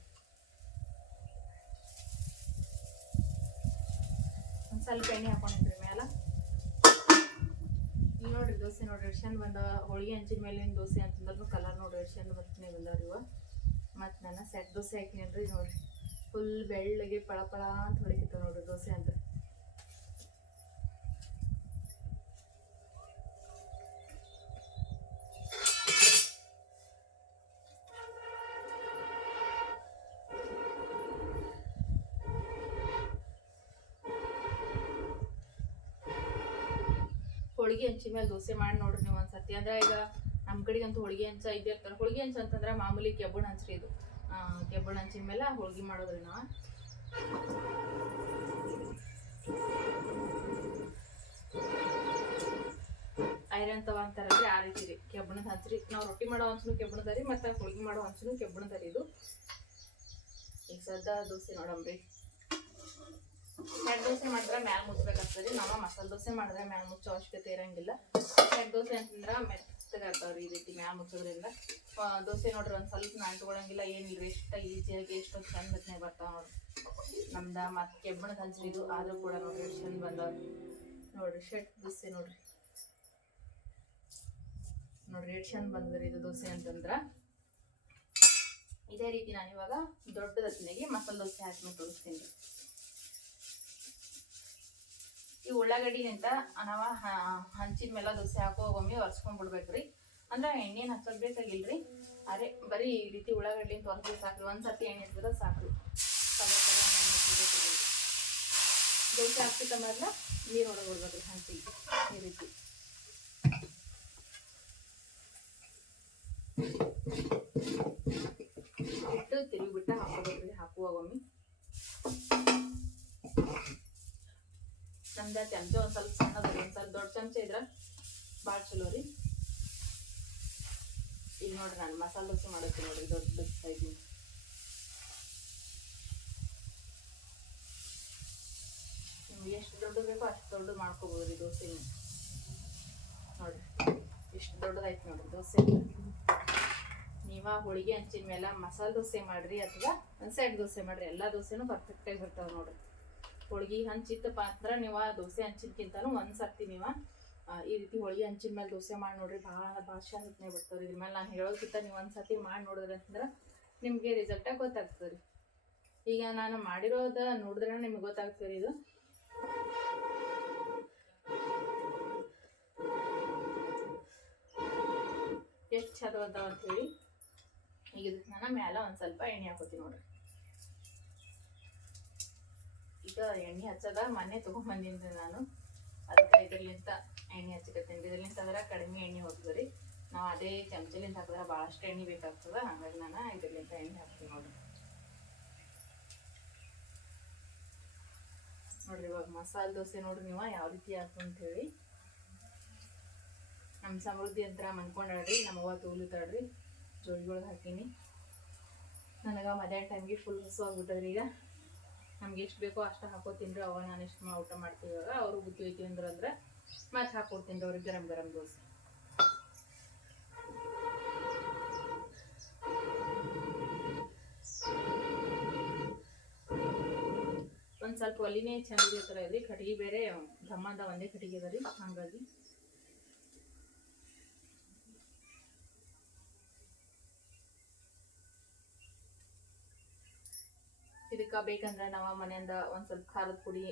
ಒಂದು ಸ್ವಲ್ಪ ಎಣ್ಣೆ ಈಗ ನೋಡ್ರಿ, ದೋಸೆ ನೋಡ್ರಿ ಎಷ್ಟು ಚಂದ ಬಂದ, ಹೋಳಿಗೆ ಹಂಚಿನ ಮೇಲಿನ ದೋಸೆ ಅಂತಂದ್ರೂ ಕಲರ್ ನೋಡ್ರಿ ಎಷ್ಟು ಚಂದ ಬರ್ತನೆ ಬಂದವ್ರಿ ಇವ. ಮತ್ತು ನಾನು ಸೆಟ್ ದೋಸೆ ಹಾಕಿನೇನ್ರಿ ನೋಡ್ರಿ. ಫುಲ್ ಬೆಳ್ಳಗೆ ಪಳ ಪಳ ಅಂತ ಹೊಳಿತಿತ್ತು ನೋಡ್ರಿ ದೋಸೆ ಅಂತ. ಹೋಳಿಗೆ ಹಂಚಿನ ಮೇಲೆ ದೋಸೆ ಮಾಡಿ ನೋಡ್ರಿ ನೀವು ಒಂದ್ಸತಿ ಅಂದ್ರೆ ಈಗ ನಮ್ಮ ಕಡೆಗಂತೂ ಹೋಳಿಗೆ ಹಂಚ ಇದ್ದೇ ಹೋಳಿಗೆ ಹಂಚ ಅಂತಂದ್ರೆ ಮಾಮೂಲಿ ಕೆಬ್ಬಣ ಹಂಚ್ರಿ ಇದು. ಕೆಬ್ಬಣ ಹಂಚಿನ ಮೇಲೆ ಹೋಳಿಗೆ ಮಾಡೋದ್ರಿ ನಾವು. ಐರನ್ ತವ ಅಂತಾರಲ್ರಿ, ಆ ರೀತಿ ರೀ. ಕೆಬ್ಬಣದ ಹಂಚ್ರಿ. ನಾವು ರೊಟ್ಟಿ ಮಾಡೋ ಹಂಚನು ಕೆಬ್ಬಣದ ರೀ, ಮತ್ತು ಹೋಳಿಗೆ ಮಾಡೋ ಹಂಚನು ಕೆಬ್ಬಣದ ರೀ ಇದು. ಈಗ ಸದ್ದ ದೋಸೆ ನೋಡಮ್ರಿ. ಸೆಟ್ ದೋಸೆ ಮಾಡಿದ್ರೆ ಮ್ಯಾಲ ಮುಚ್ಚಬೇಕಾಗ್ತದೆ. ನಾವು ಮಸಾಲೆ ದೋಸೆ ಮಾಡಿದ್ರೆ ಮ್ಯಾಲ ಮುಚ್ಚೋ ಅವಶ್ಯಕತೆ ಇರಂಗಿಲ್ಲ. ಸೆಟ್ ದೋಸೆ ಅಂತಂದ್ರೆ ಮೆತ್ತಗಾಗ್ತಾವ್ರಿ ಈ ರೀತಿ ಮ್ಯಾಲ ಮುಚ್ಚೋದ್ರಿಂದ. ದೋಸೆ ನೋಡ್ರಿ ಒಂದು ಸ್ವಲ್ಪ ನಾಟ್ಕೊಳಂಗಿಲ್ಲ ಏನಿಲ್ರಿ? ಎಷ್ಟು ಈಸಿಯಾಗಿ ಎಷ್ಟೊಂದು ಚಂದ ಬರ್ತಾವ ನೋಡ್ರಿ. ನಮ್ದ ಮತ್ತೆ ಕೆಬ್ಬಣದ ಹಂಚ್ರಿ ಆದರೂ ಕೂಡ ನೋಡ್ರಿ ಎಷ್ಟು ಚಂದ ಬಂದವ್ರಿ ನೋಡ್ರಿ, ಶೆಟ್ ದೋಸೆ ನೋಡ್ರಿ. ನೋಡ್ರಿ, ಎಷ್ಟು ಚಂದ ಬಂದ್ರಿ ಇದು ದೋಸೆ ಅಂತಂದ್ರ. ಇದೇ ರೀತಿ ನಾನು ಇವಾಗ ದೊಡ್ಡ ದತ್ತಿನಾಗಿ ಮಸಾಲೆ ದೋಸೆ ಹಾಕಿ ತೋರಿಸ್ತೀನಿ. ಈ ಉಳ್ಳಾಗಡ್ಡಿನಿಂದ ನಾವು ಹಂಚಿನ ಮೇಲೆ ದೋಸೆ ಹಾಕೋ ಒಮ್ಮೆ ಒರೆಸ್ಕೊಂಡ್ ಬಿಡ್ಬೇಕ್ರಿ. ಅಂದ್ರೆ ಎಣ್ಣೆನ್ ಹಚ್ಚೋದ್ ಬೇಕಾಗಿಲ್ರಿ ಅರೆ, ಬರೀ ಈ ರೀತಿ ಉಳ್ಳಾಗಡ್ಡಿನ ಒರೆಸ್ಬೇಕು ಸಾಕ್ರಿ. ಒಂದ್ ಸರ್ತಿ ಎಣ್ಣೆ ಇಟ್ಟಿದ್ರೆ ಸಾಕ್ರಿ. ದೋಸೆ ಹಾಕ್ತಿದ್ದ ಮೊದ್ಲ ನೀರು ಹೊರಗೆ ಹಂಚಿಗೆ ಈ ರೀತಿ. ಇಟ್ಟು ತಿರುಗಿ ಬಿಟ್ಟು ಹಾಕೋಬೇಕ್ರಿ ಹಾಕುವಾಗ ಒಮ್ಮೆ. ನಮ್ದ ಚಮಚ ಒಂದು ಸ್ವಲ್ಪ ಸಣ್ಣದ ಒಂದು ಸ್ವಲ್ಪ ದೊಡ್ಡ ಚಮಚ ಇದ್ರ ಭಾಳ ಚಲೋ ರೀ. ಈಗ ನೋಡ್ರಿ ನಾನು ಮಸಾಲೆ ದೋಸೆ ಮಾಡತ್ತೀನಿ ನೋಡ್ರಿ, ದೊಡ್ಡ ಸೈಜ್ ನಿಮ್ಗೆ ಎಷ್ಟು ದೊಡ್ಡ ಬೇಕೋ ಅಷ್ಟು ದೊಡ್ಡ ಮಾಡ್ಕೋಬೋದು ರೀ ದೋಸೆ ನೋಡ್ರಿ, ಎಷ್ಟು ದೊಡ್ಡದಾಯ್ತು ನೋಡ್ರಿ ದೋಸೆ. ನೀವ ಹೋಳಿಗೆ ಹಂಚಿನ ಮೇಲೆ ಮಸಾಲೆ ದೋಸೆ ಮಾಡ್ರಿ ಅಥವಾ ಸೈಡ್ ದೋಸೆ ಮಾಡ್ರಿ, ಎಲ್ಲಾ ದೋಸೆನೂ ಪರ್ಫೆಕ್ಟಾಗಿ ಬರ್ತಾವ ನೋಡ್ರಿ. ಹೋಳಿಗೆ ಹಂಚಿತ್ತಪ್ಪ ಅಂದ್ರೆ ನೀವು ದೋಸೆ ಹಂಚಿದ್ಕಿಂತನೂ ಒಂದು ಸರ್ತಿ ನೀವು ಈ ರೀತಿ ಹೋಳಿಗೆ ಹಂಚಿನ ಮೇಲೆ ದೋಸೆ ಮಾಡಿ ನೋಡ್ರಿ ಭಾಳ ಭಾಳ ಚಂದನೆ ಬರ್ತಾವ್ರಿ ಇದ್ರ ಮೇಲೆ ನಾನು ಹೇಳೋದಕ್ಕಿಂತ ನೀವು ಒಂದು ಸರ್ತಿ ಮಾಡಿ ನೋಡಿದ್ರೆ ಅಂತಂದ್ರೆ ನಿಮಗೆ ರಿಸಲ್ಟಾಗಿ ಗೊತ್ತಾಗ್ತದೆ ರೀ ಈಗ ನಾನು ಮಾಡಿರೋದ ನೋಡಿದ್ರೆ ನಿಮ್ಗೆ ಗೊತ್ತಾಗ್ತದೆ ಇದು. ಎಷ್ಟು ಚಲೋ ಅದಾವ ಹೇಳಿ ಈಗ ಇದಕ್ಕೆ ನಾನು ಮ್ಯಾಲ ಒಂದು ಸ್ವಲ್ಪ ಎಣ್ಣೆ ಹಾಕೋತೀನಿ ನೋಡ್ರಿ. ಈಗ ಎಣ್ಣೆ ಹಚ್ಚದ, ಮೊನ್ನೆ ತೊಗೊಂಬಂದಿನ್ರಿ ನಾನು. ಅದಕ್ಕೆ ಇದ್ರಲಿಂತ ಎಣ್ಣೆ ಹಚ್ಚಿಕತ್ತೀನಿ. ಇದ್ರಲಿಂತ ಅಂದ್ರೆ ಕಡಿಮೆ ಎಣ್ಣೆ ಹೋಗ್ತದೆ ರೀ. ನಾವು ಅದೇ ಚಮಚಲಿಂದ ಹಾಕಿದ್ರೆ ಭಾಳಷ್ಟು ಎಣ್ಣೆ ಬೇಕಾಗ್ತದೆ. ಹಾಗಾಗಿ ನಾನು ಇದ್ರಲಿಂತ ಎಣ್ಣೆ ಹಾಕ್ತೀನಿ ನೋಡ್ರಿ. ನೋಡ್ರಿ ಇವಾಗ ಮಸಾಲೆ ದೋಸೆ ನೋಡ್ರಿ ನೀವು, ಯಾವ ರೀತಿ ಆಯ್ತು ಅಂತ ಹೇಳಿ ನಮ್ಮ ಸಮೃದ್ಧಿ ಅಂತ ಮನ್ಕೊಂಡಾಳ್ರಿ ನಮ್ಮವ್ವ ಅವ್ವ ತೂಲಿತಾಳ್ರಿ ಜೋಳಿಗೊಳಗೆ ಹಾಕೀನಿ. ನನಗೆ ಮಧ್ಯಾಹ್ನ ಟೈಮ್ಗೆ ಫುಲ್ ಹಸುವಾಗ್ಬಿಟ್ಟದ್ರಿ ಈಗ ನಮ್ಗೆ ಎಷ್ಟು ಬೇಕೋ ಅಷ್ಟು ಹಾಕೋತೀನಿ ಅವ ನಾನು ಎಷ್ಟು ಊಟ ಮಾಡ್ತೀವಿ ಅವರು ಬುದ್ಧಿ ಐತಿ ಅಂದ್ರೆ ಅಂದ್ರೆ ಮತ್ತೆ ಹಾಕೊಡ್ತೀನಿ ರೀ ಅವ್ರಿಗೆ ಗರಂ ಗರಂ ದೋಸೆ. ಒಂದು ಸ್ವಲ್ಪ ಒಲಿನೇ ಚಂದ ಥರ ಇದೆ ಕಟ್ಗೆ ಬೇರೆ ಧಮ್ಮದ ಒಂದೇ ಕಟ್ಗೆ ಅದ ರೀ, ಹಾಗಾಗಿ. ಇದಕ್ಕೆ ಬೇಕಂದ್ರೆ ನಾವು ಮನೆಯಿಂದ ಒಂದು ಸ್ವಲ್ಪ ಖಾರದ ಪುಡಿ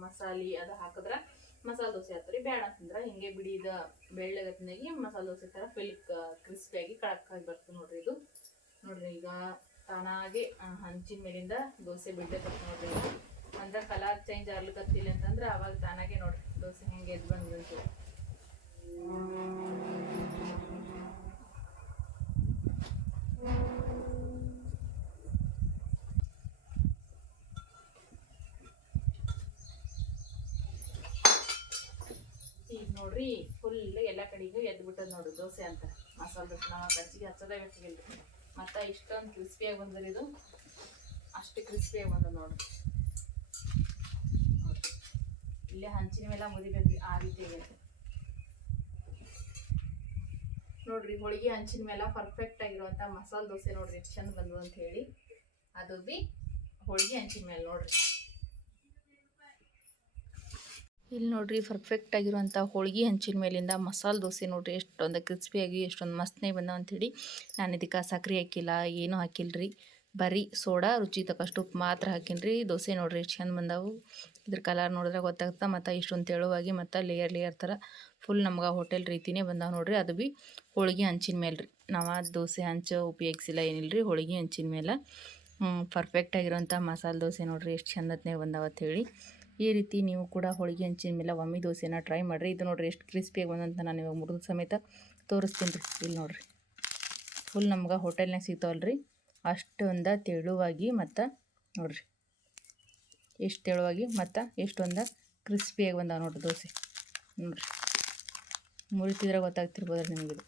ಮಸಾಲೆ ಅದು ಹಾಕಿದ್ರೆ ಮಸಾಲೆ ದೋಸೆ ಆತರಿ ಬೇಡ ಅಂತಂದ್ರೆ ಹಿಂಗೆ ಬಿಡಿದ ಬೆಳ್ಳಗತ್ತಿನಾಗಿ ಮಸಾಲೆ ದೋಸೆ ಥರ ಫಿಲ್ ಕ್ರಿಸ್ಪಿಯಾಗಿ ಕಡಕ್ಕಾಗಿ ಬರ್ತದೆ ನೋಡ್ರಿ ಇದು. ನೋಡ್ರಿ ಈಗ ತಾನಾಗೆ ಹಂಚಿನ ಮೇಲಿಂದ ದೋಸೆ ಬಿಡ್ತೈತೆ ನೋಡ್ರಿ ಈಗ. ಅಂದ್ರೆ ಕಲರ್ ಚೇಂಜ್ ಆಗ್ಲಿಕ್ಕಿಲ್ಲ ಅಂತಂದ್ರೆ ಅವಾಗ ತಾನಾಗೆ ನೋಡ್ರಿ ದೋಸೆ ಹೆಂಗೆ ಎದ್ದು ಬಂದ್ಬಿಡ್ತು ನೋಡ್ರಿ ಫುಲ್ ಎಲ್ಲ ಕಡೆಗೂ ಎದ್ದು ಬಿಟ್ಟದ ನೋಡ್ರಿ ದೋಸೆ ಅಂತ. ಮಸಾಲೆ ದೋಸೆ ನಾವು ಕಚ್ಚಿಗೆ ಹಚ್ಚೋದೇ ಬೇಕಾಗಿಲ್ಲ ಮತ್ತು ಇಷ್ಟೊಂದು ಕ್ರಿಸ್ಪಿಯಾಗಿ ಬಂದ್ರಿ ಇದು. ಅಷ್ಟು ಕ್ರಿಸ್ಪಿಯಾಗಿ ಬಂದ ನೋಡ್ರಿ ಇಲ್ಲೇ ಹಂಚಿನ ಮೇಲೆ ಮುದಿಬೇಕ್ರಿ ಆ ರೀತಿ ಆಗೈತೆ ನೋಡ್ರಿ ಹೋಳಿಗೆ ಹಂಚಿನ ಮೇಲೆ ಪರ್ಫೆಕ್ಟ್ ಆಗಿರುವಂಥ ಮಸಾಲೆ ದೋಸೆ ನೋಡ್ರಿ, ಎಷ್ಟು ಚಂದ ಬಂದು ಅಂತ ಹೇಳಿ. ಅದು ಬಿ ಹೋಳಿಗೆ ಹಂಚಿನ ಮೇಲೆ ನೋಡ್ರಿ. ಇಲ್ಲಿ ನೋಡ್ರಿ ಪರ್ಫೆಕ್ಟ್ ಆಗಿರುವಂಥ ಹೋಳಿಗೆ ಹಂಚಿನ ಮೇಲಿಂದ ಮಸಾಲೆ ದೋಸೆ ನೋಡ್ರಿ, ಎಷ್ಟೊಂದು ಕ್ರಿಸ್ಪಿಯಾಗಿ ಎಷ್ಟೊಂದು ಮಸ್ತ್ನೇ ಬಂದವ ಅಂಥೇಳಿ ನಾನು ಇದಕ್ಕೆ ಸಕ್ಕರೆ ಹಾಕಿಲ್ಲ, ಏನೂ ರೀ ಬರೀ ಸೋಡಾ, ರುಚಿ ತಕ್ಕಷ್ಟು ಉಪ್ಪು ಮಾತ್ರ ಹಾಕಿನ್ರಿ. ದೋಸೆ ನೋಡ್ರಿ ಎಷ್ಟು ಚಂದ ಬಂದವು. ಇದ್ರ ಕಲರ್ ನೋಡಿದ್ರೆ ಗೊತ್ತಾಗ್ತಾ ಮತ್ತು ಇಷ್ಟೊಂದು ತೆಳುವಾಗಿ, ಮತ್ತು ಲೇಯರ್ ಲೇಯರ್ ಥರ ಫುಲ್ ನಮ್ಗೆ ಹೋಟೆಲ್ ರೀತಿನೇ ಬಂದಾವೆ ನೋಡ್ರಿ. ಅದು ಭೀ ಹೋಳಿಗೆ ಹಂಚಿನ ಮೇಲೆ ರೀ. ನಾವು ದೋಸೆ ಹಂಚು ಉಪಯೋಗಿಸಿಲ್ಲ ಏನಿಲ್ಲ ರೀ ಹೋಳಿಗೆ ಹಂಚಿನ ಮೇಲೆ. ಪರ್ಫೆಕ್ಟ್ ಆಗಿರೋಂಥ ಮಸಾಲೆ ದೋಸೆ ನೋಡ್ರಿ ಎಷ್ಟು ಚಂದತ್ನೇ ಬಂದಾವ ಹೇಳಿ. ಈ ರೀತಿ ನೀವು ಕೂಡ ಹೋಳಿಗೆ ಹಂಚಿನ ಮೇಲೆ ಒಮ್ಮಿ ದೋಸೆನ ಟ್ರೈ ಮಾಡಿರಿ. ಇದು ನೋಡಿರಿ ಎಷ್ಟು ಕ್ರಿಸ್ಪಿಯಾಗಿ ಬಂದಂತ ನಾನು ಇವಾಗ ಮುರಿದ ಸಮೇತ ತೋರಿಸ್ತೀನಿ ರೀ. ಇಲ್ಲಿ ನೋಡಿರಿ. ಫುಲ್ ನಮ್ಗೆ ಹೋಟೆಲ್ನಾಗ ಸಿಗ್ತಾವಲ್ರಿ. ಅಷ್ಟೊಂದ ತೆಳುವಾಗಿ ಮತ್ತು ನೋಡಿರಿ. ಎಷ್ಟು ತೆಳುವಾಗಿ ಮತ್ತು ಎಷ್ಟೊಂದ ಕ್ರಿಸ್ಪಿಯಾಗಿ ಬಂದಾವೆ ನೋಡಿರಿ ದೋಸೆ. ನೋಡ್ರಿ. ಮುರಿತಿದ್ರೆ ಗೊತ್ತಾಗ್ತಿರ್ಬೋದ್ರಿ ನಿಮಗಿದು.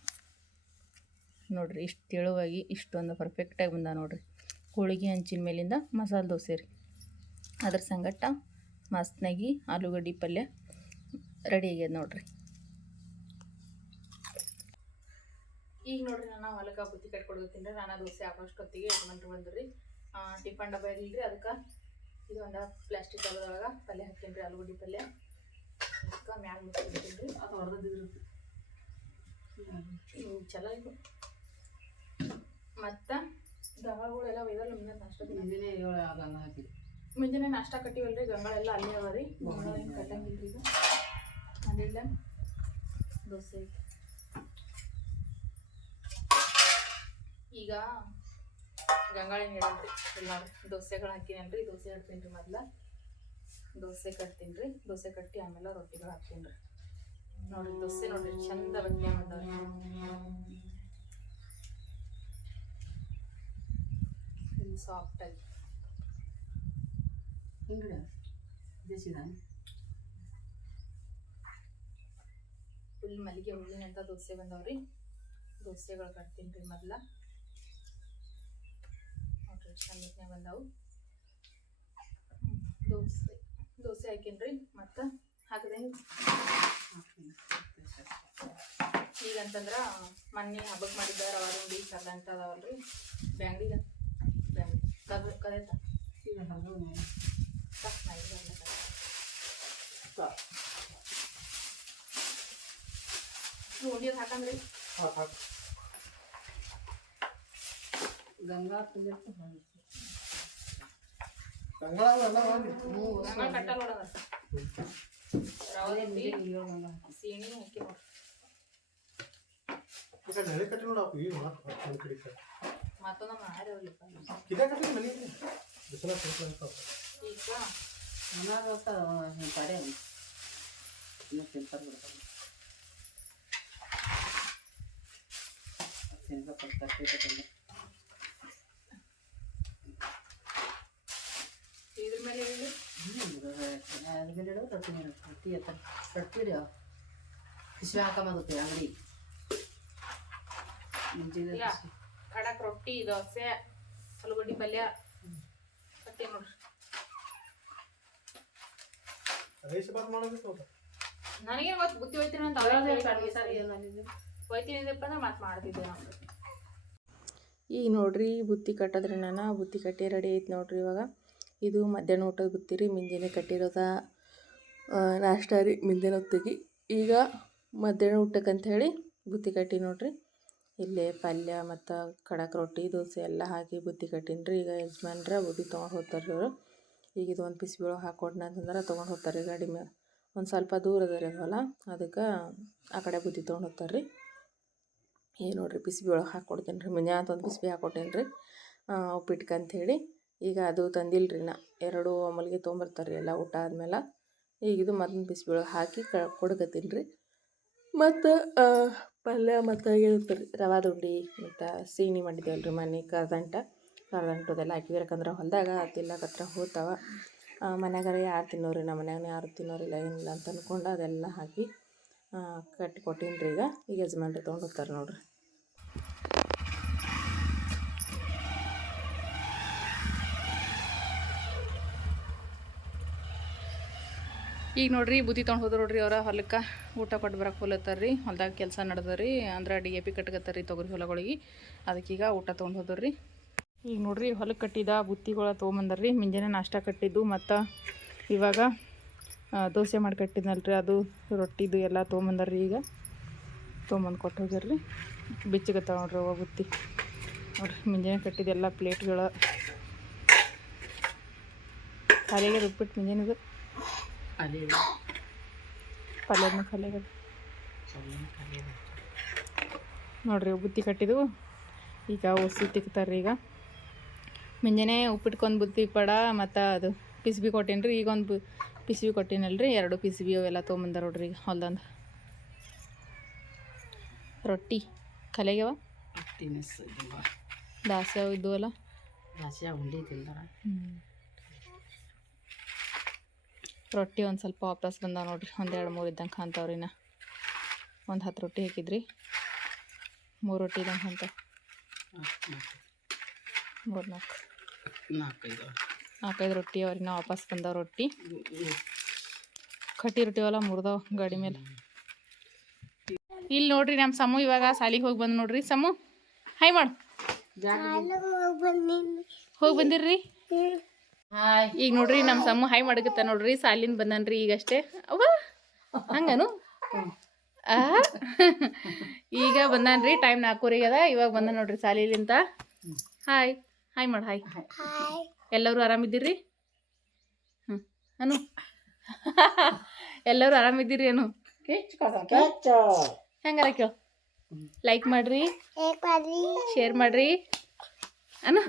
ನೋಡಿರಿ ಇಷ್ಟು ತೆಳುವಾಗಿ ಇಷ್ಟೊಂದು ಪರ್ಫೆಕ್ಟಾಗಿ ಬಂದ ನೋಡಿರಿ. ಹೋಳಿಗೆ ಹಂಚಿನ ಮೇಲಿಂದ ಮಸಾಲೆ ದೋಸೆ ರೀ. ಅದ್ರ ಸಂಗಟ ಮಸ್ತ್ನಾಗಿ ಆಲೂಗಡ್ಡೆ ಪಲ್ಯ ರೆಡಿ ಆಗ್ಯದ ನೋಡ್ರಿ. ಈಗ ನೋಡ್ರಿ ನಾನು ಹೊಲಕ್ಕೆ ಬುತ್ತಿ ಕಟ್ಕೊಡ್ತೀನಿ ರೀ ನಾನು ದೋಸೆ ಹಾಕೋಷ್ಟು ಹೊತ್ತಿಗೆ ಯಜಮಾನ್ರು ಬಂದ್ರಿ. ಟಿಫನ್ ಡಬ್ಬ ಇರಲಿಲ್ಲ ರೀ ಅದಕ್ಕೆ ಇದು ಒಂದು ಪ್ಲಾಸ್ಟಿಕ್ ಡಬ್ಬದೊಳಗೆ ಪಲ್ಯ ಹಾಕ್ತೀನಿ ರೀ ಆಲೂಗಡ್ಡೆ ಪಲ್ಯ. ಅದಕ್ಕೆ ಮ್ಯಾಲ ಮುಚ್ಚಿಡ್ತೀನಿ ರೀ ಅದು ಹೊಡೆದಿದ್ರು ಚಲೋ ಇದು ಮತ್ತು ದವಾಗಳೆಲ್ಲ ಒಯ್ದಲ್ಲ ಮುಂದೆ ಮುಂಜಾನೆ ಏಳು ಆಗಲ್ಲ ಹಾಕಿದ್ವಿ ಮುಂಜಾನೆ ನಾಷ್ಟ ಕಟ್ಟಿವಲ್ರಿ, ಗಂಗಳೆಲ್ಲ ಅಲ್ಲೇ ಅವ ರೀ ಗಂಗಳೇನು ಕಟ್ಟಂಗಿಲ್ಲ ಈಗ. ಅದಿಲ್ಲ ದೋಸೆ ಈಗ ಗಂಗಾಳೇನು ಹೇಳಲ್ರಿ? ಇಲ್ಲ ನೋಡ್ರಿ ದೋಸೆಗಳು ಹಾಕಿನಲ್ರಿ. ದೋಸೆ ಇಡ್ತೀನಿ ರೀ ಮೊದ್ಲ. ದೋಸೆ ಕಟ್ತೀನಿ ರೀ ದೋಸೆ ಕಟ್ಟಿ ಆಮೇಲೆ ರೊಟ್ಟಿಗಳು ಹಾಕ್ತೀನಿ ರೀ ನೋಡ್ರಿ, ದೋಸೆ ನೋಡ್ರಿ. ಚಂದ ಬಟ್ನೆ ಸಾಫ್ಟ್ ಫುಲ್ ಸಾಫ್ಟಾಗಿ ಹಿಂಗಡ ದೇಶಿದ ಫುಲ್ ಮಲ್ಲಿಗೆ ಹೂವಿನಂತ ದೋಸೆ ಬಂದವ್ರಿ. ದೋಸೆಗಳು ಕಟ್ತೀನಿ ರೀ ಮೊದ್ಲ. ನೋಡ್ರಿ ಚಂದನೆ ಬಂದವು. ದೋಸೆ ದೋಸೆ ಹಾಕೀನಿ ಮತ್ತು ಹಾಕಿದೆ ಈಗಂತಂದ್ರೆ ಮೊನ್ನೆ ಹಬ್ಬಕ್ಕೆ ಮಾಡಿದ್ದ ರವಾ ಉಂಡಿ ಅಂತ ಅದಾವಲ್ರಿ. ಬ್ಯಾಂಗ್ಳಿಗ. ಬ್ಯಾಂಗ್ಳಿ ಕದ ಕದೇತ ಈಗ ಉಂಡಿ ಹಾಕಂದ್ರಿ ಗಂಗಾ ಕಟ್ಟಲ್ ನೋಡದ? ಸೀಣಿ ಕಟ್ಟಿ ಕಡೆ ಮತ್ತೊಂದು ಮಾಡಿರಲಿಪ್ಪ ಇದೇ ಕಟ್ಟಿ ಮನೆ ಬಿಸಿಲ ಸ್ವಲ್ಪ ಈಗ ಅನಾರೋತ ಪಾಡೆ ಇನ್ನು ತಿಂತಾರೆ ಬಿಡ್ತಾರೆ ತಿನ್ಕ ಕೊಡ್ತಾರೆ ಇದ್ರ ಮೇಲೆ ಹೇಳಿ ಅದಕ್ಕೆ ರೊಟ್ಟಿ ಮೇಲೆ ರೊಟ್ಟಿ ಎತ್ತ ರೊಟ್ಟಿ ಹಿಡಿಯೋ ಕಿಸ್ವೆ ಹಾಕಮಾಗುತ್ತೆ ಅಂಗಡಿ ಮುಂಚಿನ ಇಲ್ಲ ಖಡಕ್ ರೊಟ್ಟಿ ದೋಸೆ ಆಲೂಗಡ್ಡೆ ಪಲ್ಯ ಕಟ್ಟಿ ನೋಡ್ರಿ ರೈಸ್ ಬಾತ್ ಮಾಡೋದು ನನಗೇನು ಗೊತ್ತು ಬುತ್ತಿ ಹೋಯ್ತೀನಿ ಅಂತ ಅಂದ್ರೆ ಮತ್ತೆ ಮಾಡ್ತಿದ್ದೆ ಈಗ ನೋಡ್ರಿ ಬುತ್ತಿ ಕಟ್ಟದ್ರಿ ನಾನು ಬುತ್ತಿ ಕಟ್ಟಿ ರೆಡಿ ಐತಿ ನೋಡ್ರಿ ಇವಾಗ. ಇದು ಮಧ್ಯಾಹ್ನ ಊಟದ ಬುತ್ತಿ ರೀ ಮುಂಜಾನೆ ಕಟ್ಟಿರೋದ ಆ, ನಾಷ್ಟ ರೀ ಮುಂದಿನ ಹೊತ್ತಿಗೆ. ಈಗ ಮಧ್ಯಾಹ್ನ ಊಟಕ್ಕೆ ಅಂತ ಹೇಳಿ ಬುತ್ತಿ ಕಟ್ಟಿ ನೋಡ್ರಿ. ಇಲ್ಲೇ ಪಲ್ಯ ಮತ್ತು ಖಡಕ್ ರೊಟ್ಟಿ ದೋಸೆ ಎಲ್ಲ ಹಾಕಿ ಬುತ್ತಿ ಕಟ್ಟಿನ್ರಿ. ರೀ ಈಗ ಯಜಮಾನ್ರ ಬುತ್ತಿ ತೊಗೊಂಡು ಹೋಗ್ತಾರೆ ರೀ ಅವರು. ಈಗ ಇದು ಒಂದು ಪೀಸ್ ಬೀಳೋ ಹಾಕೊಡ್ನ ಅಂತಂದ್ರೆ ತೊಗೊಂಡು ಹೋಗ್ತಾರೆ ಗಾಡಿ ಮೇಲೆ ಒಂದು ಸ್ವಲ್ಪ ದೂರ ಅದ ರೀ ಹೊಲ. ಅದಕ್ಕೆ ಆ ಕಡೆ ಬುದ್ಧಿ ತೊಗೊಂಡು ಹೋಗ್ತಾರೆ ರೀ ಏನು ನೋಡಿರಿ ಬಿಸಿಬಿ ಒಳಗೆ ಹಾಕ್ಕೊಡ್ತೀನಿ ರೀ. ಮುಂಜಾನೆ ಒಂದು ಬಿಸಿಬಿ ಹಾಕ್ಕೊಟ್ಟೇನಿ ರೀ. ಉಪ್ಪಿಟ್ಕ ಅಂಥೇಳಿ ಈಗ ಅದು ತಂದಿಲ್ಲ ರೀ ನಾ. ಎರಡು ಅಮಲ್ಗೆ ತೊಗೊಂಬರ್ತಾರೆ ರೀ ಎಲ್ಲ ಊಟ ಆದ್ಮೇಲೆ ಈಗ ಇದು ಮೊದಲು ಬಿಸಿಬಿ ಒಳಗೆ ಹಾಕಿ ಕ, ಕೊಡ್ಕತ್ತೀನಿ ರೀ. ಮತ್ತು ಪಲ್ಯ ಮತ್ತು ಹೇಳ್ತಾರೆ. ರವೆ ಉಂಡೆ ಮತ್ತು ಸೀನಿ ಮಾಡಿದ್ದೇವಲ್ಲ ರೀ ಮನೆ ಕರ್ದಂಟ. ಕರ್ದಂಟದೆಲ್ಲ ಹಾಕಿವಿ ಯಾಕಂದ್ರೆ ಹೊಲದಾಗ ತಿಲ್ಲಕತ್ರ ಹೋಗ್ತಾವ ಮನ್ಯಾಗಾರ ಯಾರು ತಿನ್ನೋರಿ? ನಮ್ಮ ಮನ್ಯಾಗ ಯಾರು ತಿನ್ನೋರಿಲ್ಲ ಏನಿಲ್ಲ ಅಂತ ಅಂದ್ಕೊಂಡು ಅದೆಲ್ಲ ಹಾಕಿ ಕಟ್ಟಿ ಕೊಟ್ಟೀನಿ ರೀ ಈಗ. ಈಗ ಯಜಮಾನ್ರಿ ತೊಗೊಂಡು ಹೋಗ್ತಾರೆ ನೋಡ್ರಿ. ಈಗ ನೋಡ್ರಿ, ಬುದ್ಧಿ ತೊಗೊಂಡು ಹೋದ್ರು ನೋಡ್ರಿ ಅವರ ಹೊಲಕ್ಕೆ. ಊಟ ಕೊಟ್ಟು ಬರಕ್ಕೆ ಹೋಲತ್ತಾರ ರೀ ಹೊಲ್ದಾಗ ಕೆಲಸ ನಡ್ದರಿ ಅಂದ್ರೆ ಡಿ ಎ ಪಿ ಕಟ್ಕತ್ತಾರ ರೀ ತೊಗರಿ ಹೊಲಗಳಿಗೆ. ಅದಕ್ಕೀಗ ಊಟ ತೊಗೊಂಡು ಹೋದ್ರಿ ಈಗ ನೋಡ್ರಿ ಹೊಲಕ್ಕೆ ಕಟ್ಟಿದ, ಬುತ್ತಿಗಳ ತೊಗೊಂಬಂದಾರ ಮುಂಜಾನೆ ನಾಷ್ಟ ಕಟ್ಟಿದ್ದು ಮತ್ತು ಇವಾಗ ದೋಸೆ ಮಾಡಿ ಕಟ್ಟಿದ್ನಲ್ಲ ರೀ ಅದು ರೊಟ್ಟಿದು ಎಲ್ಲ ತೊಗೊಂಬಂದ್ರಿ ಈಗ. ತೊಗೊಂಬಂದು ಕೊಟ್ಟು ಹೋಗ್ಯಾರ್ರಿ. ಬಿಚ್ಚಿಗೆ ಬಿಚ್ಚಗತ್ತಾವ ನೋಡ್ರಿ ಅವ ಬುತ್ತಿ. ನೋಡ್ರಿ, ಮುಂಜಾನೆ ಕಟ್ಟಿದ್ದೆಲ್ಲ ಪ್ಲೇಟ್ಗಳು. ಖಾಲಿಗೆ ರುಬ್ಬಿಟ್ಟು ಮುಂಜಾನೆದು. ಪಲ್ಯದ ಖಾಲಿಯಾಗದ ನೋಡ್ರಿ ಬುತ್ತಿ ಕಟ್ಟಿದ್ದು. ಈಗ ಒಸಿ ತಿಕ್ತಾರೆ ಈಗ. ಮುಂಜಾನೆ ಉಪ್ಪಿಟ್ಕೊಂದು ಬುತ್ತಿ ಪಡ ಮತ್ತು ಅದು ಪಿಸ್ಬಿ ಕೊಟ್ಟೇನಿ ರೀ ಈಗ ಒಂದು ಪಿಸ್ಬಿ ಕೊಟ್ಟಿನಲ್ರಿ ಎರಡು ಪಿಸ್ಬಿ ಅವೆಲ್ಲ ತೊಗೊಂಬಂದಾರ ನೋಡ್ರಿ ಈಗ ಹೊಲ್ದಂದು. ರೊಟ್ಟಿ ಕಲೆಗೆವ ದಾಸ್ಯ ಉಂಡೆ ತಿಂದಾರ. ರೊಟ್ಟಿ ಒಂದು ಸ್ವಲ್ಪ ವಾಪಸ್ ಬಂದಾವ ನೋಡ್ರಿ ಒಂದು ಎರಡು ಮೂರು ಇದ್ದಂಗೆ ಕಾಣ್ತಾವ್ರಿ ನಾ ಒಂದು ಹತ್ತು ರೊಟ್ಟಿ ಹಾಕಿದ್ರಿ. ಮೂರು ರೊಟ್ಟಿ ಇದ್ದಂಗೆ ಅಂತ ಮೂರು ನಾಲ್ಕು ನಾಲ್ಕೈದು. ನಾಲ್ಕೈದು ರೊಟ್ಟಿ ಅವ್ರಿ ನಾವು ವಾಪಸ್ ಬಂದಾವ ರೊಟ್ಟಿ. ಕಟ್ಟಿ ರೊಟ್ಟಿ ಅವೆಲ್ಲ ಮುರಿದವ ಗಾಡಿ ಮೇಲೆ. ಇಲ್ಲಿ ನೋಡ್ರಿ ನಮ್ಮ ಸಮು ಇವಾಗ ಸಾಲಿಗೆ ಹೋಗಿ ಬಂದು ನೋಡ್ರಿ. ಸಮು ಹಾಯ್ ಮಾಡು. ಹೋಗಿ ಬಂದಿರ್ರಿ. ಈಗ ನೋಡ್ರಿ ನಮ್ಮ ಸಮು ಹಾಯ್ ಮಾಡಕತ್ತ ನೋಡ್ರಿ. ಸಾಲಿನ ಬಂದನ್ರಿ ಈಗಷ್ಟೇ. ಅವ ಹಂಗನು? ಈಗ ಬಂದಾನ್ರಿ. ಟೈಮ್ ನಾಲ್ಕೂರಿಗೆ ಅದ. ಇವಾಗ ಬಂದ ನೋಡ್ರಿ ಸಾಲಿಲಿಂತ ಹಾಯ್ ಹಾಯ್ ಮಾಡು ಹಾಯ್ ಎಲ್ಲರೂ ಆರಾಮಿದ್ದೀರಿ? ಹ್ಞೂ ಅನು. ಎಲ್ಲರೂ ಆರಾಮಿದ್ದೀರಿ ಅನು? ಹೆಂಗಾರ ಕೇಳು ಲೈಕ್ ಮಾಡ್ರಿ. ಶೇರ್ ಮಾಡ್ರಿ. ಅನು.